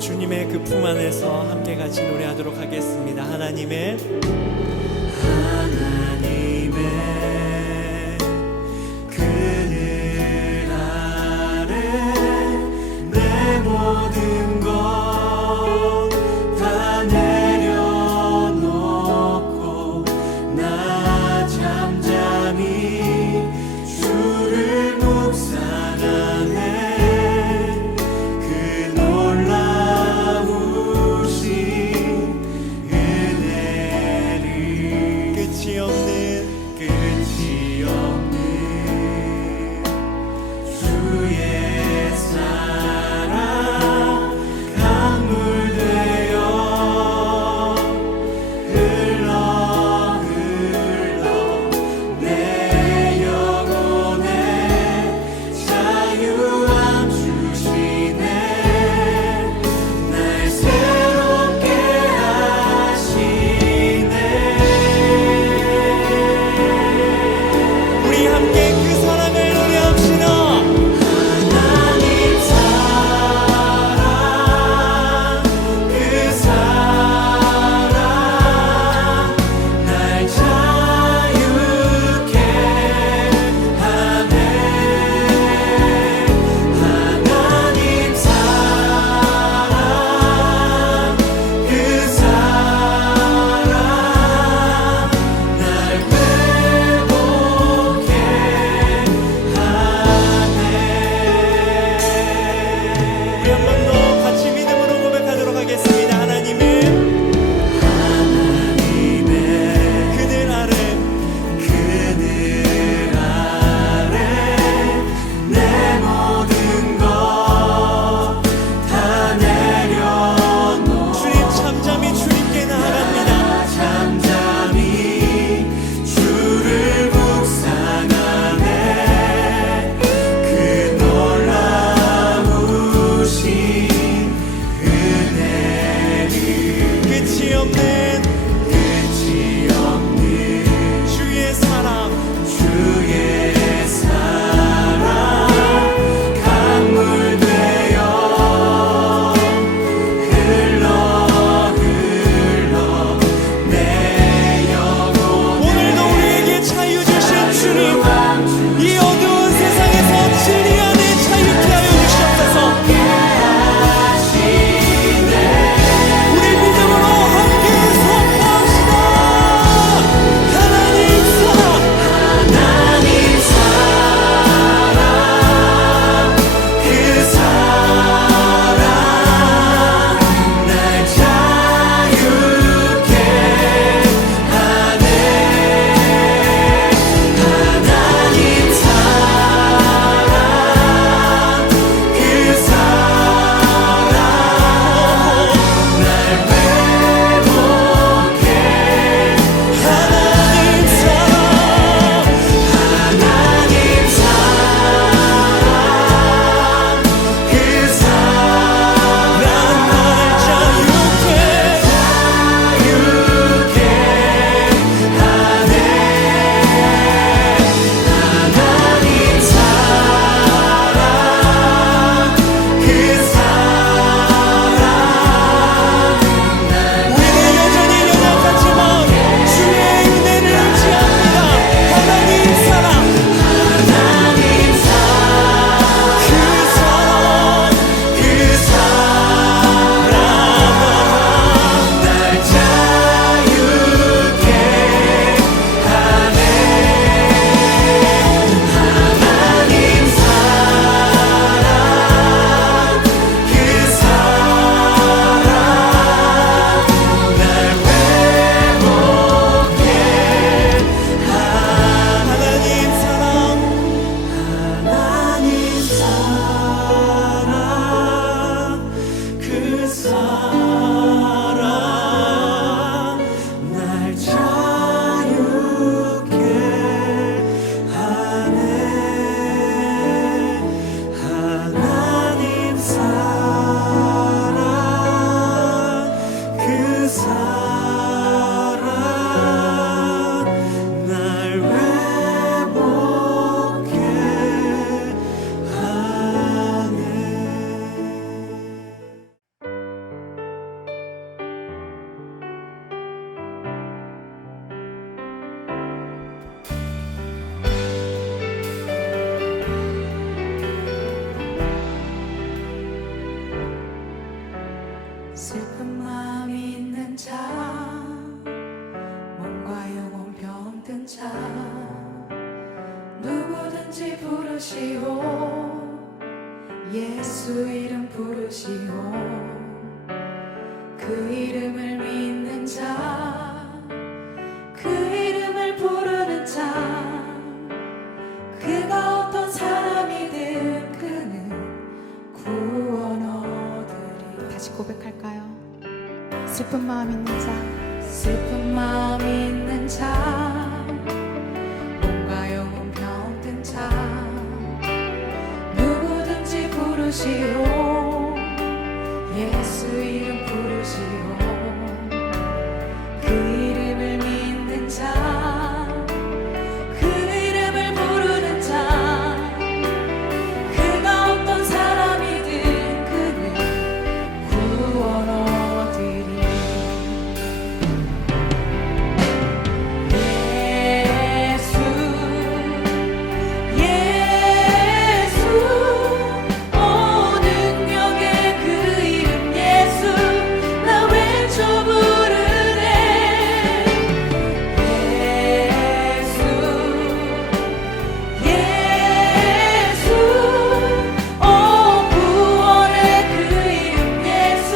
주님의 그 품 안에서 함께 같이 노래하도록 하겠습니다. 하나님의 그늘 아래 내 모든 것 다 내려놓고 나 잠잠히 주를 묵상하네. 그 놀라우신 은혜를 예수 이름 부르시오. 그 이름을 믿는 자, 그 이름을 부르는 자, 그가 어떤 사람이든 그는 구원 얻으리. 다시 고백할까요? 슬픈 마음 있는 자, 슬픈 마음 있는 자, 몸과 영혼 병든 자, 누구든지 부르시오. 예수 이름 부르시오. 그 이름을 믿는 자, 그 이름을 부르는 자, 그가 어떤 사람이든 그는 구원 얻으리. 예수 예수 오 능력의 그 이름 예수 나 외쳐 부르네. 예수 예수 오 구원의 그 이름 예수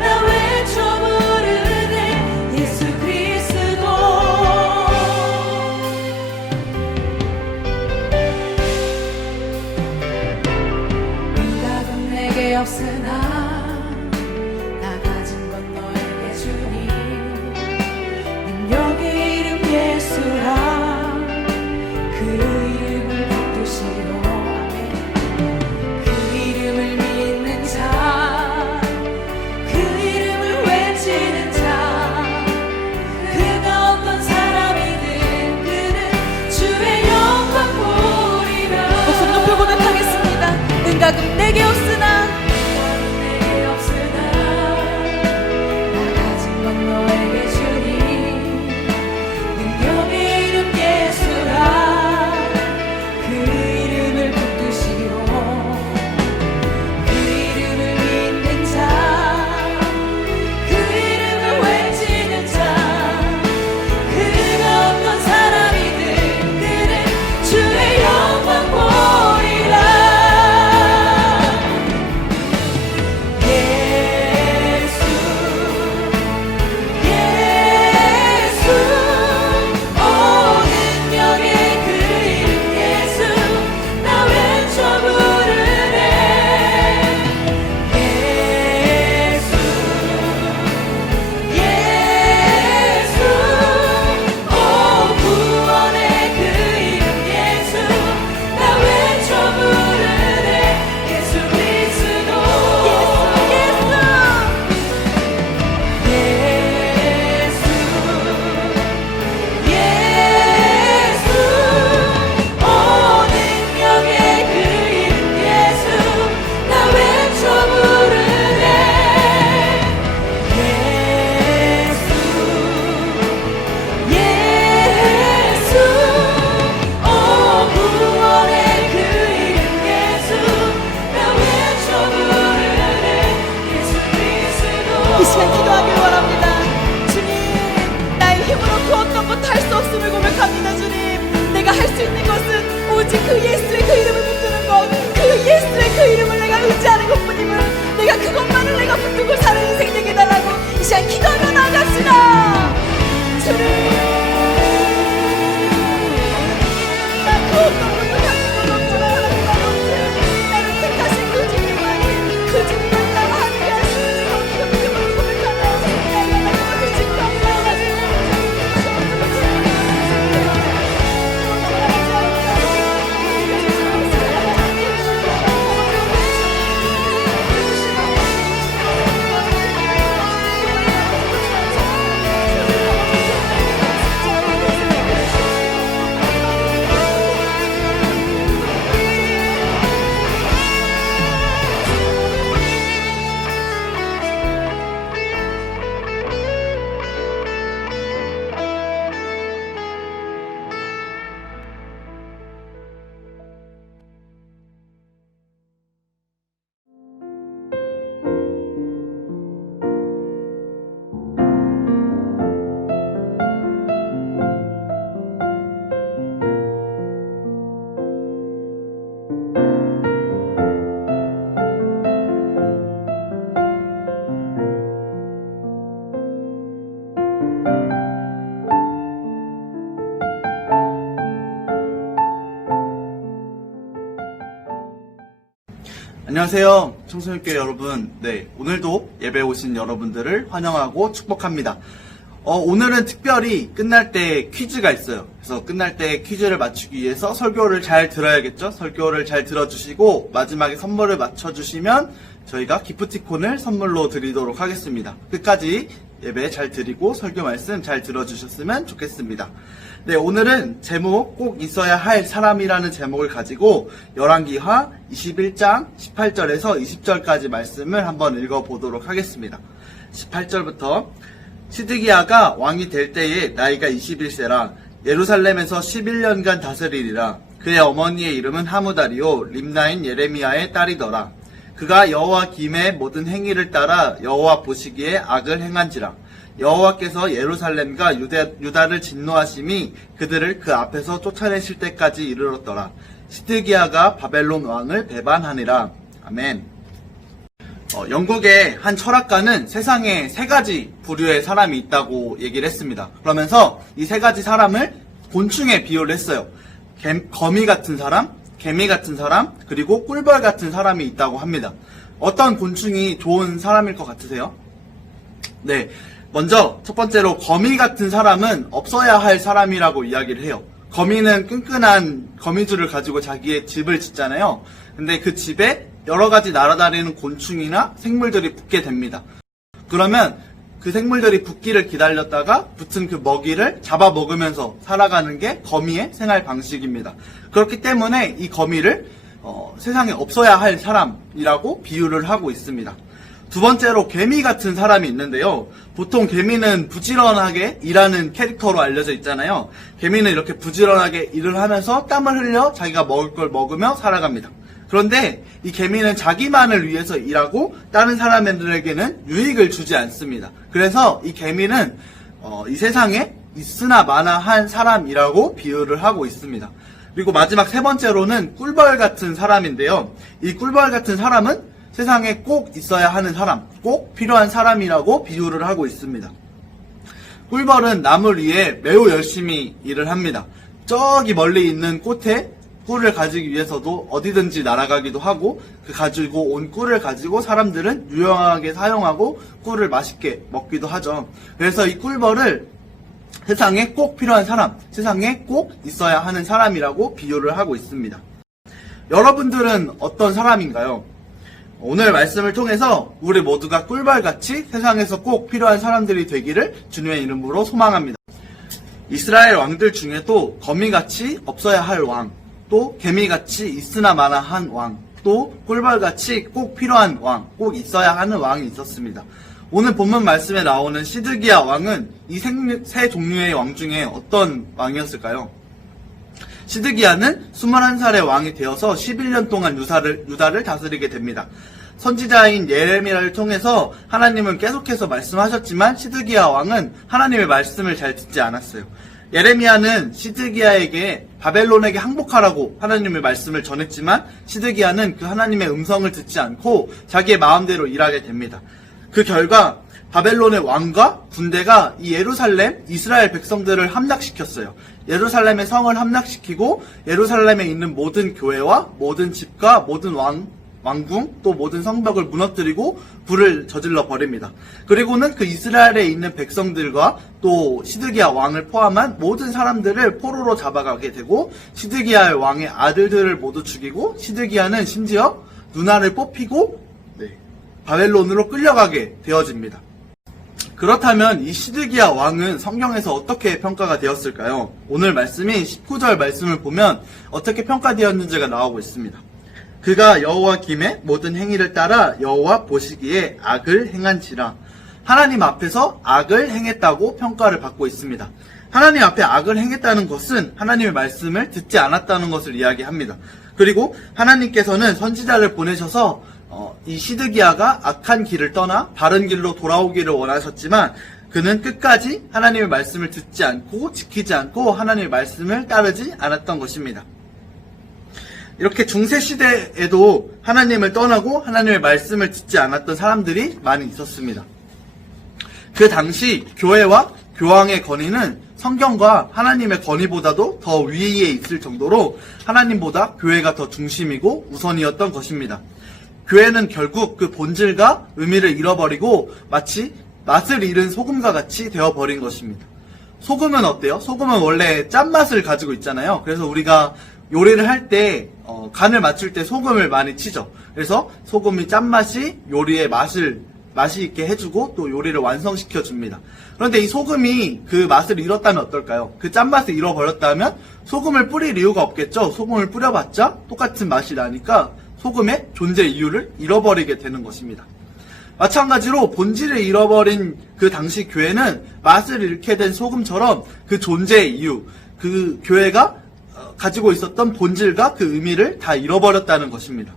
나 외쳐 부르네. 예수 그리스도 응답은 내게 없으나 나 가진 건 너에게 주니. 능력의 이름 예수라 그 이름을 붙드시오. 아멘. 그 이름을 믿는 자, 그 이름을 외치는 자, 그가 어떤 사람이든 그는 주의 영광 보리라. 목소리 높여 고백하겠습니다. 응답은 내게 없으나 내게 없으나 나 가진 건 너에게 주니. 능력의 이름 예수라 그 이름을 붙드시오. 그 이름을 믿는 자, 그 이름을 외치는 자, 그가 어떤 사람이든 그는 주의 영광 보리라. 예수 예수 오 능력의 그 이름 예수 나 외쳐 부르네. 예수 예수 오 구원의 그 이름 예수 나 외쳐 부르네. 예수 그리스도 예수 예수 오 능력의 그 이름 예수 나 외쳐 부르네. 예수 예수 오 구원의 그 이름 예수 나 외쳐 부르네. 예수 그리스도 이 시간 기도하길 원합니다. 주님, 나의 힘으로 그 어떤 것 할 수 없음을 고백합니다. 주님, 내가 할 수 있는 것은 오직 그 예수의 그 이름을 붙드는 것, 그 예수의 그 이름을 내가 의지하는 것뿐임을, 내가 그것만을 내가 붙들고 사는 인생 되게 해달라고 이 시간 기도하며 나아갑시다. 주님, 나 그 어떤 것도 가진 건 없지만 하나님 아버지, 나를 택하신 그 주님만이, 그 주님을 따라 함께 하시는 그 믿음을 고백하며 내가 나를 지켜하며 나아가시는 안녕하세요. 청소년교회 여러분. 네, 오늘도 예배 오신 여러분들을 환영하고 축복합니다. 오늘은 특별히 끝날 때 퀴즈가 있어요. 그래서 끝날 때 퀴즈를 맞추기 위해서 설교를 잘 들어야겠죠? 설교를 잘 들어주시고 마지막에 선물을 맞춰주시면 저희가 기프티콘을 선물로 드리도록 하겠습니다. 끝까지 예배 잘 드리고 설교 말씀 잘 들어주셨으면 좋겠습니다. 네, 오늘은 제목 꼭 있어야 할 사람이라는 제목을 가지고 열왕기하 21장 18절에서 20절까지 말씀을 한번 읽어보도록 하겠습니다. 18절부터 시드기야가 왕이 될 때에 나이가 21세라 예루살렘에서 11년간 다스리리라. 그의 어머니의 이름은 하무다리요 림나인 예레미야의 딸이더라. 그가 여호와 김의 모든 행위를 따라 여호와 보시기에 악을 행한지라. 여호와께서 예루살렘과 유다를 진노하심이 그들을 그 앞에서 쫓아내실 때까지 이르렀더라. 시드기야가 바벨론 왕을 배반하니라. 아멘. 영국의 한 철학가는 세상에 세 가지 부류의 사람이 있다고 얘기를 했습니다. 그러면서 이 세 가지 사람을 곤충에 비유를 했어요. 거미 같은 사람, 개미 같은 사람, 그리고 꿀벌 같은 사람이 있다고 합니다. 어떤 곤충이 좋은 사람일 것 같으세요? 네. 먼저 첫 번째로 거미 같은 사람은 없어야 할 사람이라고 이야기를 해요. 거미는 끈끈한 거미줄을 가지고 자기의 집을 짓잖아요. 근데 그 집에 여러 가지 날아다니는 곤충이나 생물들이 붙게 됩니다. 그러면 그 생물들이 붙기를 기다렸다가 붙은 그 먹이를 잡아먹으면서 살아가는 게 거미의 생활 방식입니다. 그렇기 때문에 이 거미를 세상에 없어야 할 사람이라고 비유를 하고 있습니다. 두 번째로 개미 같은 사람이 있는데요. 보통 개미는 부지런하게 일하는 캐릭터로 알려져 있잖아요. 개미는 이렇게 부지런하게 일을 하면서 땀을 흘려 자기가 먹을 걸 먹으며 살아갑니다. 그런데 이 개미는 자기만을 위해서 일하고 다른 사람들에게는 유익을 주지 않습니다. 그래서 이 개미는 이 세상에 있으나 마나한 사람이라고 비유를 하고 있습니다. 그리고 마지막 세 번째로는 꿀벌 같은 사람인데요. 이 꿀벌 같은 사람은 세상에 꼭 있어야 하는 사람, 꼭 필요한 사람이라고 비유를 하고 있습니다. 꿀벌은 나물 위에 매우 열심히 일을 합니다. 저기 멀리 있는 꽃에 꿀을 가지기 위해서도 어디든지 날아가기도 하고 그 가지고 온 꿀을 가지고 사람들은 유용하게 사용하고 꿀을 맛있게 먹기도 하죠. 그래서 이 꿀벌을 세상에 꼭 필요한 사람, 세상에 꼭 있어야 하는 사람이라고 비유를 하고 있습니다. 여러분들은 어떤 사람인가요? 오늘 말씀을 통해서 우리 모두가 꿀벌같이 세상에서 꼭 필요한 사람들이 되기를 주님의 이름으로 소망합니다. 이스라엘 왕들 중에도 거미같이 없어야 할 왕, 또 개미같이 있으나 마나한 왕, 또 꿀벌같이 꼭 필요한 왕, 꼭 있어야 하는 왕이 있었습니다. 오늘 본문 말씀에 나오는 시드기야 왕은 이 세 종류의 왕 중에 어떤 왕이었을까요? 시드기야는 21살의 왕이 되어서 11년 동안 유다를 다스리게 됩니다. 선지자인 예레미야를 통해서 하나님은 계속해서 말씀하셨지만 시드기야 왕은 하나님의 말씀을 잘 듣지 않았어요. 예레미야는 시드기야에게 바벨론에게 항복하라고 하나님의 말씀을 전했지만 시드기야는 그 하나님의 음성을 듣지 않고 자기의 마음대로 일하게 됩니다. 그 결과 바벨론의 왕과 군대가 이 예루살렘, 이스라엘 백성들을 함락시켰어요. 예루살렘의 성을 함락시키고 예루살렘에 있는 모든 교회와 모든 집과 모든 왕궁 또 모든 성벽을 무너뜨리고 불을 저질러 버립니다. 그리고는 그 이스라엘에 있는 백성들과 또 시드기야 왕을 포함한 모든 사람들을 포로로 잡아가게 되고 시드기야 왕의 아들들을 모두 죽이고 시드기야는 심지어 누나를 뽑히고 바벨론으로 끌려가게 되어집니다. 그렇다면 이 시드기야 왕은 성경에서 어떻게 평가가 되었을까요? 오늘 말씀인 19절 말씀을 보면 어떻게 평가되었는지가 나오고 있습니다. 그가 여호와 김의 모든 행위를 따라 여호와 보시기에 악을 행한지라. 하나님 앞에서 악을 행했다고 평가를 받고 있습니다. 하나님 앞에 악을 행했다는 것은 하나님의 말씀을 듣지 않았다는 것을 이야기합니다. 그리고 하나님께서는 선지자를 보내셔서 이 시드기야가 악한 길을 떠나 바른 길로 돌아오기를 원하셨지만 그는 끝까지 하나님의 말씀을 듣지 않고 지키지 않고 하나님의 말씀을 따르지 않았던 것입니다. 이렇게 중세시대에도 하나님을 떠나고 하나님의 말씀을 듣지 않았던 사람들이 많이 있었습니다. 그 당시 교회와 교황의 권위는 성경과 하나님의 권위보다도 더 위에 있을 정도로 하나님보다 교회가 더 중심이고 우선이었던 것입니다. 교회는 결국 그 본질과 의미를 잃어버리고 마치 맛을 잃은 소금과 같이 되어버린 것입니다. 소금은 어때요? 소금은 원래 짠맛을 가지고 있잖아요. 그래서 우리가 요리를 할 때 간을 맞출 때 소금을 많이 치죠. 그래서 소금이 짠맛이 요리의 맛이 있게 해주고 또 요리를 완성시켜 줍니다. 그런데 이 소금이 그 맛을 잃었다면 어떨까요? 그 짠맛을 잃어버렸다면 소금을 뿌릴 이유가 없겠죠. 소금을 뿌려봤자 똑같은 맛이 나니까 소금의 존재 이유를 잃어버리게 되는 것입니다. 마찬가지로 본질을 잃어버린 그 당시 교회는 맛을 잃게 된 소금처럼 그 존재의 이유, 그 교회가 가지고 있었던 본질과 그 의미를 다 잃어버렸다는 것입니다.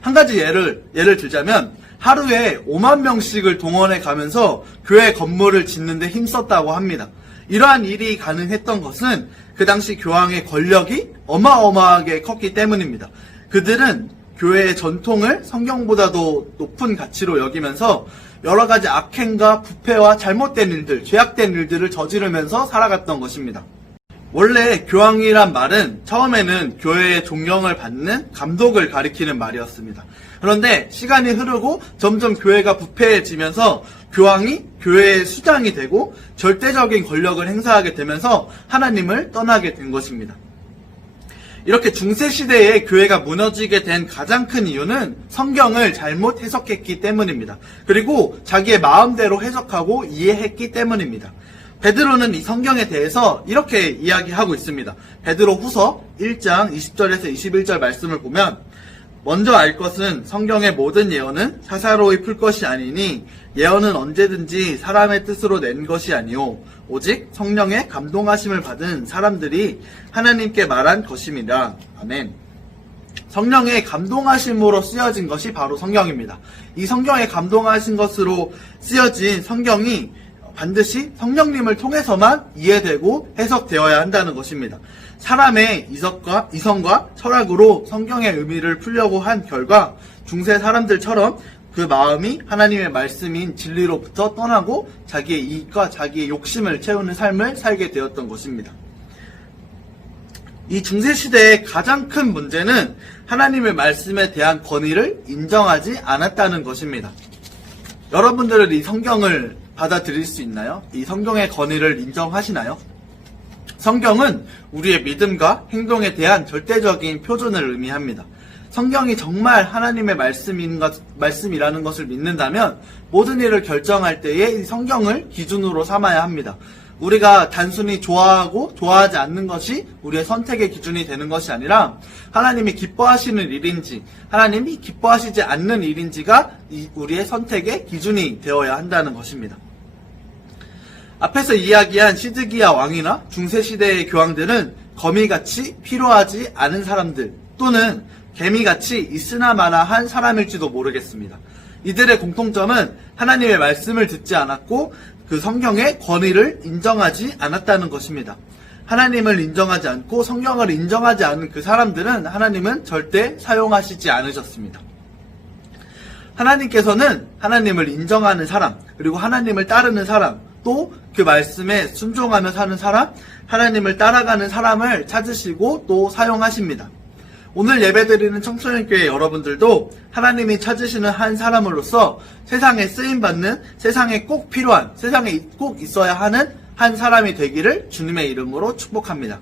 한 가지 예를 들자면 하루에 5만 명씩을 동원해 가면서 교회 건물을 짓는데 힘썼다고 합니다. 이러한 일이 가능했던 것은 그 당시 교황의 권력이 어마어마하게 컸기 때문입니다. 그들은 교회의 전통을 성경보다도 높은 가치로 여기면서 여러 가지 악행과 부패와 잘못된 일들, 죄악된 일들을 저지르면서 살아갔던 것입니다. 원래 교황이란 말은 처음에는 교회의 존경을 받는 감독을 가리키는 말이었습니다. 그런데 시간이 흐르고 점점 교회가 부패해지면서 교황이 교회의 수장이 되고 절대적인 권력을 행사하게 되면서 하나님을 떠나게 된 것입니다. 이렇게 중세시대에 교회가 무너지게 된 가장 큰 이유는 성경을 잘못 해석했기 때문입니다. 그리고 자기의 마음대로 해석하고 이해했기 때문입니다. 베드로는 이 성경에 대해서 이렇게 이야기하고 있습니다. 베드로 후서 1장 20절에서 21절 말씀을 보면 먼저 알 것은 성경의 모든 예언은 사사로이 풀 것이 아니니 예언은 언제든지 사람의 뜻으로 낸 것이 아니오 오직 성령의 감동하심을 받은 사람들이 하나님께 말한 것임이라. 아멘. 성령의 감동하심으로 쓰여진 것이 바로 성경입니다. 이 성경에 감동하신 것으로 쓰여진 성경이 반드시 성령님을 통해서만 이해되고 해석되어야 한다는 것입니다. 사람의 이성과 철학으로 성경의 의미를 풀려고 한 결과 중세 사람들처럼 그 마음이 하나님의 말씀인 진리로부터 떠나고 자기의 이익과 자기의 욕심을 채우는 삶을 살게 되었던 것입니다. 이 중세시대의 가장 큰 문제는 하나님의 말씀에 대한 권위를 인정하지 않았다는 것입니다. 여러분들은 이 성경을 받아들일 수 있나요? 이 성경의 권위를 인정하시나요? 성경은 우리의 믿음과 행동에 대한 절대적인 표준을 의미합니다. 성경이 정말 하나님의 말씀이라는 것을 믿는다면 모든 일을 결정할 때에 이 성경을 기준으로 삼아야 합니다. 우리가 단순히 좋아하고 좋아하지 않는 것이 우리의 선택의 기준이 되는 것이 아니라 하나님이 기뻐하시는 일인지 하나님이 기뻐하시지 않는 일인지가 우리의 선택의 기준이 되어야 한다는 것입니다. 앞에서 이야기한 시드기야 왕이나 중세시대의 교황들은 거미같이 필요하지 않은 사람들 또는 개미같이 있으나 마나한 사람일지도 모르겠습니다. 이들의 공통점은 하나님의 말씀을 듣지 않았고 그 성경의 권위를 인정하지 않았다는 것입니다. 하나님을 인정하지 않고 성경을 인정하지 않은 그 사람들은 하나님은 절대 사용하시지 않으셨습니다. 하나님께서는 하나님을 인정하는 사람, 그리고 하나님을 따르는 사람, 또 그 말씀에 순종하며 사는 사람, 하나님을 따라가는 사람을 찾으시고 또 사용하십니다. 오늘 예배드리는 청소년교회 여러분들도 하나님이 찾으시는 한 사람으로서 세상에 쓰임받는, 세상에 꼭 필요한, 세상에 꼭 있어야 하는 한 사람이 되기를 주님의 이름으로 축복합니다.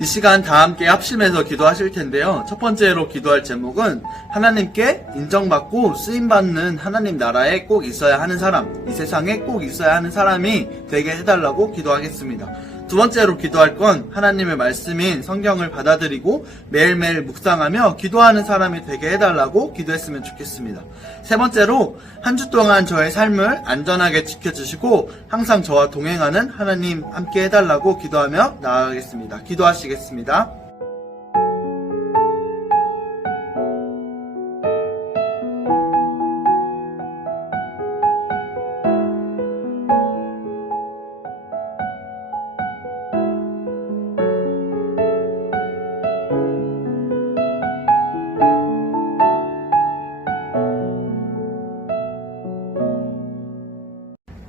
이 시간 다 함께 합심해서 기도하실 텐데요. 첫 번째로 기도할 제목은 하나님께 인정받고 쓰임받는 하나님 나라에 꼭 있어야 하는 사람, 이 세상에 꼭 있어야 하는 사람이 되게 해달라고 기도하겠습니다. 두 번째로 기도할 건 하나님의 말씀인 성경을 받아들이고 매일매일 묵상하며 기도하는 사람이 되게 해달라고 기도했으면 좋겠습니다. 세 번째로 한 주 동안 저의 삶을 안전하게 지켜주시고 항상 저와 동행하는 하나님 함께 해달라고 기도하며 나아가겠습니다. 기도하시겠습니다.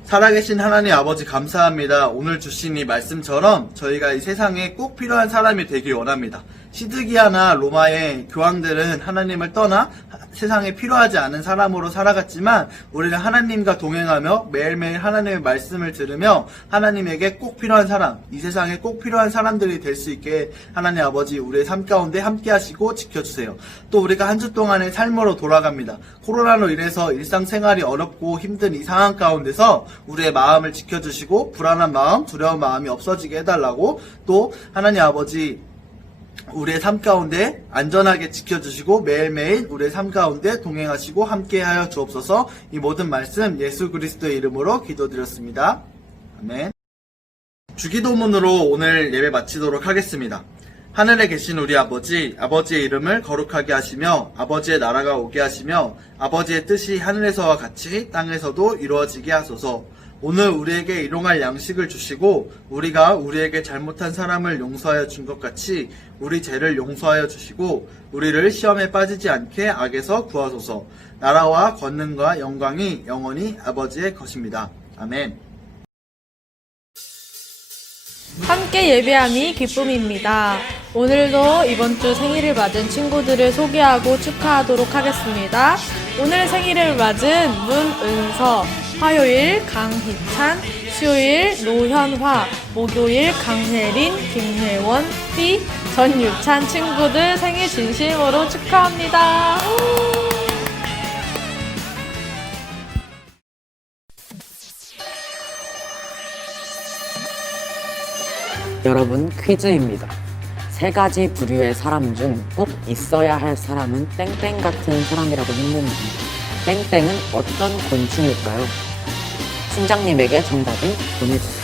살아계신 하나님 아버지 감사합니다. 오늘 주신 이 말씀처럼 저희가 이 세상에 꼭 필요한 사람이 되길 원합니다. 시드기야나 로마의 교황들은 하나님을 떠나 세상에 필요하지 않은 사람으로 살아갔지만 우리는 하나님과 동행하며 매일매일 하나님의 말씀을 들으며 하나님에게 꼭 필요한 사람, 이 세상에 꼭 필요한 사람들이 될 수 있게 하나님 아버지 우리의 삶 가운데 함께 하시고 지켜주세요. 또 우리가 한 주 동안의 삶으로 돌아갑니다. 코로나로 인해서 일상생활이 어렵고 힘든 이 상황 가운데서 우리의 마음을 지켜주시고 불안한 마음, 두려운 마음이 없어지게 해달라고, 또 하나님 아버지 우리의 삶 가운데 안전하게 지켜주시고 매일매일 우리의 삶 가운데 동행하시고 함께하여 주옵소서. 이 모든 말씀 예수 그리스도의 이름으로 기도드렸습니다. 아멘. 주기도문으로 오늘 예배 마치도록 하겠습니다. 하늘에 계신 우리 아버지, 아버지의 이름을 거룩하게 하시며 아버지의 나라가 오게 하시며 아버지의 뜻이 하늘에서와 같이 땅에서도 이루어지게 하소서. 오늘 우리에게 일용할 양식을 주시고 우리가 우리에게 잘못한 사람을 용서하여 준 것 같이 우리 죄를 용서하여 주시고 우리를 시험에 빠지지 않게 악에서 구하소서. 나라와 권능과 영광이 영원히 아버지의 것입니다. 아멘. 함께 예배함이 기쁨입니다. 오늘도 이번 주 생일을 맞은 친구들을 소개하고 축하하도록 하겠습니다. 오늘 생일을 맞은 문은서, 화요일 강희찬, 수요일 노현화, 목요일 강혜린, 김혜원, 띠, 전유찬 친구들 생일 진심으로 축하합니다. 여러분, 퀴즈입니다. 세 가지 부류의 사람 중 꼭 있어야 할 사람은 땡땡 같은 사람이라고 했는데 땡땡은 어떤 곤충일까요? 팀장님에게 정답을 보내주세요.